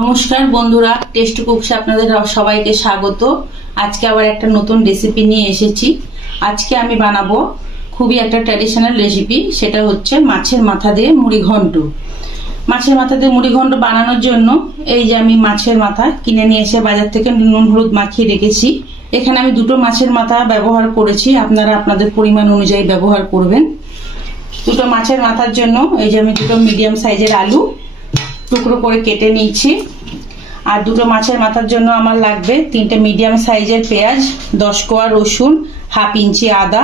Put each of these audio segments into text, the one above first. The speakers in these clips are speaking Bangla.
নমস্কার বন্ধুরা, টেস্ট কুকসে আপনাদের সবাইকে স্বাগত। আজকে আবার একটা নতুন রেসিপি নিয়ে এসেছি। আজকে আমি বানাবো খুবই একটা ট্র্যাডিশনাল রেসিপি, সেটা হচ্ছে মাছের মাথা দিয়ে মুড়ি ঘন্ট। মাছের মাথা দিয়ে মুড়ি ঘন্ট বানানোর জন্য এই যে আমি মাছের মাথা কিনে নিয়ে এসে বাজার থেকে নুন হলুদ মাখিয়ে রেখেছি। এখানে আমি দুটো মাছের মাথা ব্যবহার করেছি, আপনারা আপনাদের পরিমাণ অনুযায়ী ব্যবহার করবেন। দুটো মাছের মাথার জন্য এই যে আমি দুটো মিডিয়াম সাইজের আলু টুকরো করে কেটে নিয়েছি। আর দুটো মাছের মাথার জন্য আমার লাগবে 3টে মিডিয়াম সাইজের পেঁয়াজ, 10 কোয়া রসুন, হাফ ইঞ্চি আদা,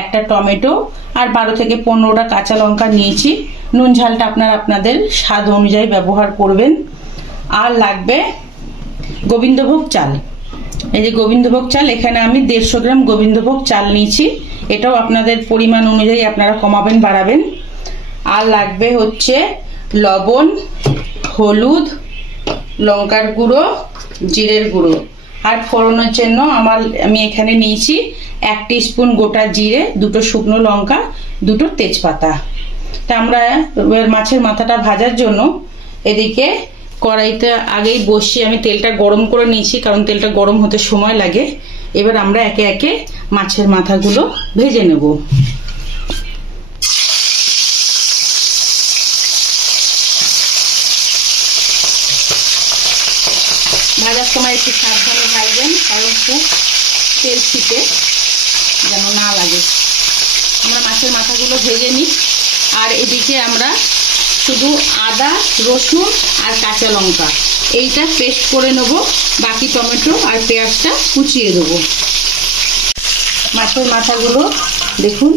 একটা টমেটো আর 12 থেকে 15টা কাঁচা লঙ্কা নিয়েছি। নুন ঝালটা আপনারা আপনাদের স্বাদ অনুযায়ী ব্যবহার করবেন। আর লাগবে গোবিন্দভোগ চাল। এই যে গোবিন্দভোগ চাল, এখানে আমি 150 গ্রাম গোবিন্দভোগ চাল নিয়েছি। এটাও আপনাদের পরিমাণ অনুযায়ী আপনারা কমাবেন বাড়াবেন। আর লাগবে হচ্ছে লবণ, হলুদ, লঙ্কার গুঁড়ো, জিরের গুঁড়ো। আর ফোড়নের জন্য আমি এখানে নিয়েছি 1 টিস্পুন গোটা জিরে, 2টো শুকনো লঙ্কা, 2টো তেজপাতা। তা আমরা মাছের মাথাটা ভাজার জন্য এদিকে কড়াইতে আগেই বসিয়ে আমি তেলটা গরম করে নিয়েছি, কারণ তেলটা গরম হতে সময় লাগে। এবার আমরা একে একে মাছের মাথাগুলো ভেজে নেব। ভাজার সময় একটু সাবধানে ভাজবেন, কারণ খুব তেল ছিটে যেন না লাগে। আমরা মাছের মাথাগুলো ভেজে নিই। আর এদিকে আমরা শুধু আদা, রসুন আর কাঁচা লঙ্কা এইটা পেস্ট করে নেব। বাকি টমেটো আর পেঁয়াজটা কুচিয়ে দেবো। মাছের মাথাগুলো দেখুন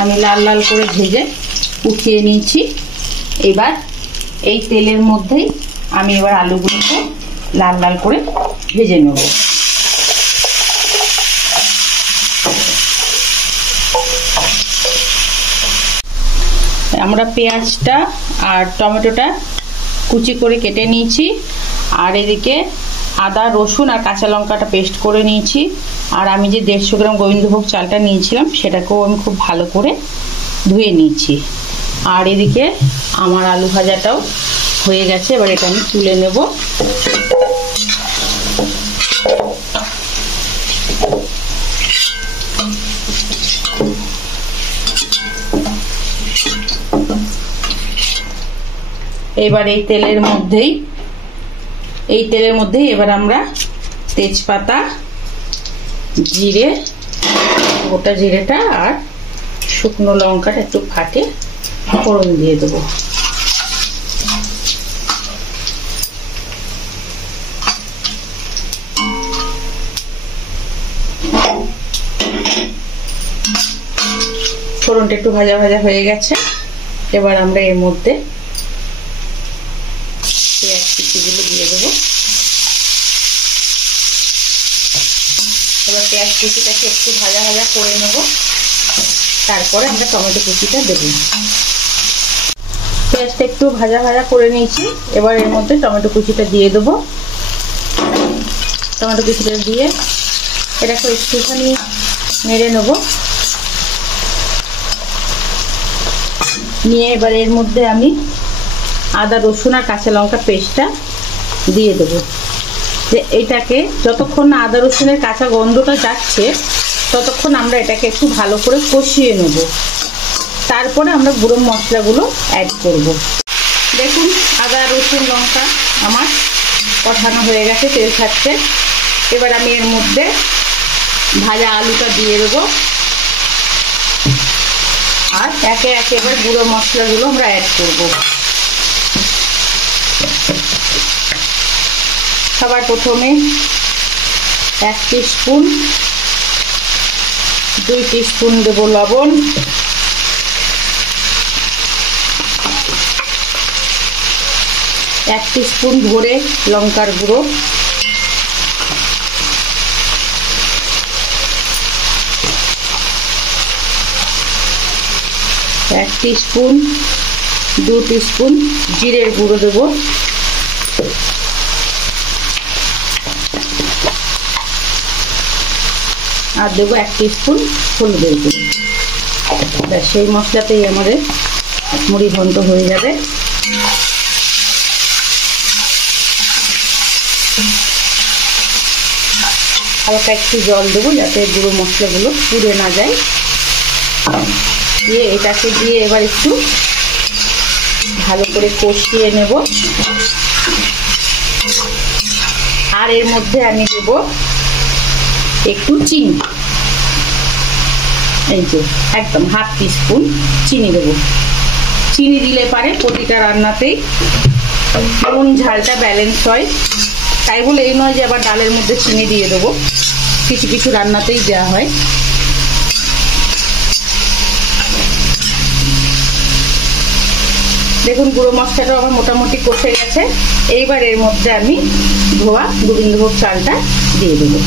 আমি লাল লাল করে ভেজে উঠিয়ে নিয়েছি। এবার এই তেলের মধ্যেই আমি এবার আলুগুলোকে লাল লাল করে ভেজে নেব। আমরা পেঁয়াজটা আর টমেটোটা কুচি করে কেটে নিয়েছি। আর এদিকে আদা, রসুন আর কাঁচা লঙ্কাটা পেস্ট করে নিয়েছি। আর আমি যে 150 গ্রাম গোবিন্দভোগ চালটা নিয়েছিলাম সেটাকেও আমি খুব ভালো করে ধুয়ে নিয়েছি। আর এদিকে আমার আলু ভাজাটাও হয়ে গেছে। এবার এটা আমি তুলে নেব। এবার এই তেলের মধ্যেই এবার আমরা তেজপাতা, জিরে, গোটা জিরেটা আর শুকনো লঙ্কাটা একটু ফাটিয়ে ফোড়ন দিয়ে দেবো। ফোড়নটা একটু ভাজা ভাজা হয়ে গেছে। এবার আমরা এর মধ্যে পেঁয়াজ কুচিগুলো দিয়ে দেবো। এবার পেঁয়াজ কুচিটাকে একটু ভাজা ভাজা করে নেব, তারপরে আমরা টমেটো কুচিটা দেবো। পেঁয়াজটা একটু ভাজা ভাজা করে নিয়েছি। এবার এর মধ্যে টমেটো কুচিটা দিয়ে দেবো। টমেটো কুচিটা দিয়ে এটাকে একটুখানি নেড়ে নেব। নিয়ে এবার এর মধ্যে আমি আদা, রসুন আর কাঁচা লঙ্কা পেস্টটা দিয়ে দেবো। যে এটাকে যতক্ষণ না আদা রসুনের কাঁচা গন্ধটা যাচ্ছে ততক্ষণ আমরা এটাকে একটু ভালো করে কষিয়ে নেব। তারপরে আমরা গুঁড়ো মশলাগুলো অ্যাড করব। দেখুন আদা, রসুন, লঙ্কা আমার কষানো হয়ে গেছে, তেল ছাড়ছে। এবার আমি এর মধ্যে ভাজা আলুটা দিয়ে দেবো। আর একে একে এবার গুঁড়ো মশলাগুলো আমরা অ্যাড করব। সবার প্রথমে 1 টিস্পুন, 2 টিস্পুন দেব লবণ, 1 টিস্পুন ভরে লঙ্কার গুঁড়ো, 1 টিস্পুন, 2 টিস্পুন জিরের গুঁড়ো দেবো। আর দেবো 1 টিস্পুন হলুদের গুঁড়ো। সেই মশলাতেই আমাদের মুড়ি ঘন্ট হয়ে যাবে। হালকা একটু জল দেবো যাতে গুঁড়ো মশলাগুলো পুড়ে না যায়। দিয়ে এটাকে দিয়ে এবার একটু ভালো করে কষিয়ে নেব। আর এর মধ্যে আমি দেব একটু চিনি, এই যে একদম হাফ টিস্পুন চিনি দেব। চিনি দিলে পারে প্রতিটা রান্নাতেই নুন ঝালটা ব্যালেন্স হয়। তাই বলে এই নয় যে আবার ডালের মধ্যে চিনি দিয়ে দেবো, কিছু কিছু রান্নাতেই দেওয়া হয়। দেখুন গুঁড়ো মশলাটাও আমার মোটামুটি কষে গেছে। এইবার এর মধ্যে আমি ধোয়া গোবিন্দভোগ চালটা দিয়ে দেবো।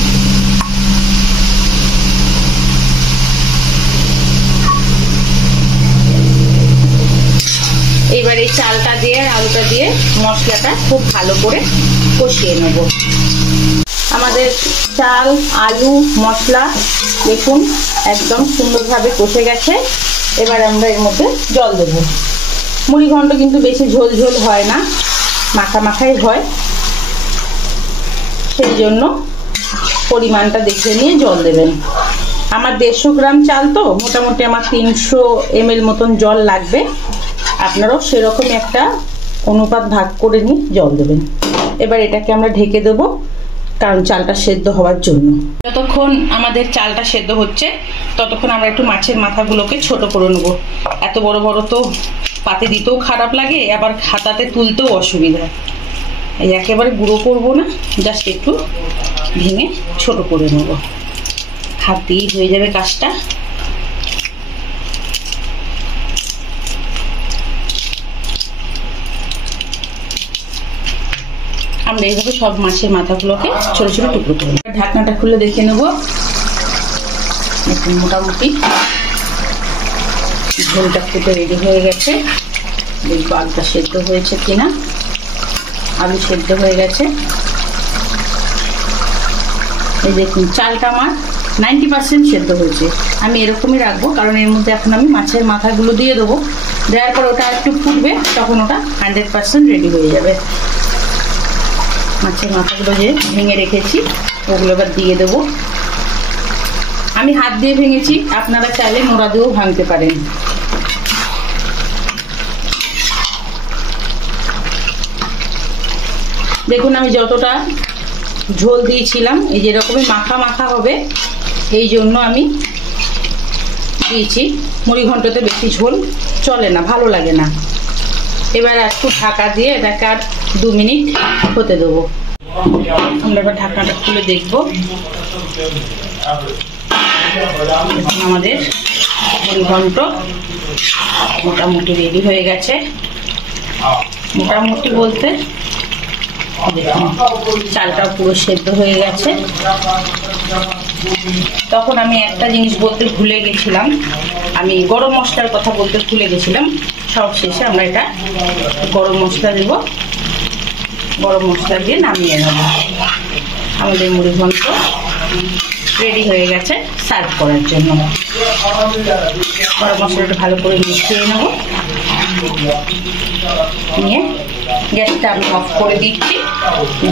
এইবার এই চালটা দিয়ে আলুটা দিয়ে মশলাটা খুব ভালো করে কষিয়ে নেব। আমাদের চাল আলু মশলা দেখুন একদম সুন্দরভাবে কষে গেছে। এবার আমরা এর মধ্যে জল দেব। মুড়ি ঘন্ট কিন্তু বেশি ঝোল ঝোল হয় না, মাখা মাখাই হয়, সেই জন্য পরিমাণটা দেখে নিয়ে জল দেবেন। আমার 150 গ্রাম চাল তো মোটামুটি আমার 300 ml মতন জল লাগবে। আপনারাও সেরকম একটা অনুপাত ভাগ করে নিয়ে জল দেবেন। এবার এটাকে আমরা ঢেকে দেব, কারণ চালটা সেদ্ধ হওয়ার জন্য। যতক্ষণ আমাদের চালটা সেদ্ধ হচ্ছে ততক্ষণ আমরা একটু মাছের মাথাগুলোকে ছোট করে নেব। এত বড় বড় তো পাতে দিতেও খারাপ লাগে, আবার হাতাতে তুলতেও অসুবিধা। এই একেবারে গুঁড়ো করবো না, জাস্ট একটু ভেঙে ছোট করে নেব। হাত দিয়েই হয়ে যাবে কাজটা। আমরা এইভাবে সব মাছের মাথাগুলোকে ছোট ছোট টুকরো করে ঢাকনাটা খুলে দেখে নেব। মোটামুটি ঝোলটা ফুটে রেডি হয়ে গেছে। দেখবো আলুটা সেদ্ধ হয়েছে কিনা। আলু সেদ্ধ হয়ে গেছে। এই দেখুন চালটা আমার 90% সেদ্ধ হয়েছে। আমি এরকমই রাখবো, কারণ এর মধ্যে এখন আমি মাছের মাথাগুলো দিয়ে দেবো। দেওয়ার পর ওটা একটু ফুটবে, তখন ওটা 100% রেডি হয়ে যাবে। মাছের মাথাগুলো যে ভেঙে রেখেছি ওগুলো এবার দিয়ে দেবো। আমি হাত দিয়ে ভেঙেছি, আপনারা চাইলে নোড়া দিয়েও ভাঙতে পারেন। দেখুন আমি যতটা ঝোল দিয়েছিলাম, এই যে এরকমই মাখা মাখা হবে, এই জন্য আমি দিয়েছি। মুড়ি ঘন্টতে বেশি ঝোল চলে না, ভালো লাগে না। এবার একটু ঢাকা দিয়ে এটাকে আর 2 মিনিট হতে দেবো। আমরা এবার ঢাকনাটা খুলে দেখবো। আমাদের মুড়ি ঘন্ট মোটামুটি রেডি হয়ে গেছে। মোটামুটি বলতে দেখুন চালটা পুরো সেদ্ধ হয়ে গেছে। তখন আমি একটা জিনিস বলতে ভুলে গেছিলাম, আমি গরম মশলার কথা বলতে ভুলে গেছিলাম। সব শেষে আমরা এটা গরম মশলা দেব। গরম মশলা দিয়ে নামিয়ে নেব। আমাদের মুড়ি ঘন্ট রেডি হয়ে গেছে সার্ভ করার জন্য। গরম মশলাটা ভালো করে মিশিয়ে নেব। নিয়ে গ্যাসটা আমি অফ করে দিচ্ছি,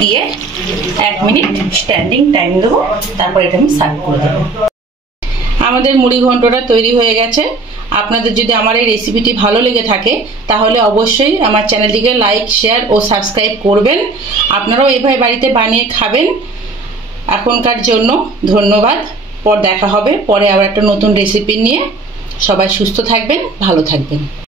দিয়ে 1 মিনিট স্ট্যান্ডিং টাইম দেবো, তারপর এটা আমি সার্ভ করে দেবো। আমাদের মুড়ি ঘন্টটা তৈরি হয়ে গেছে। আপনাদের যদি আমার এই রেসিপিটি ভালো লেগে থাকে তাহলে অবশ্যই আমার চ্যানেলটিকে লাইক শেয়ার ও সাবস্ক্রাইব করবেন। আপনারাও এভাবে বাড়িতে বানিয়ে খাবেন। এখনকার জন্য ধন্যবাদ। পর দেখা হবে পরে আবার একটা নতুন রেসিপি নিয়ে। সবাই সুস্থ থাকবেন, ভালো থাকবেন।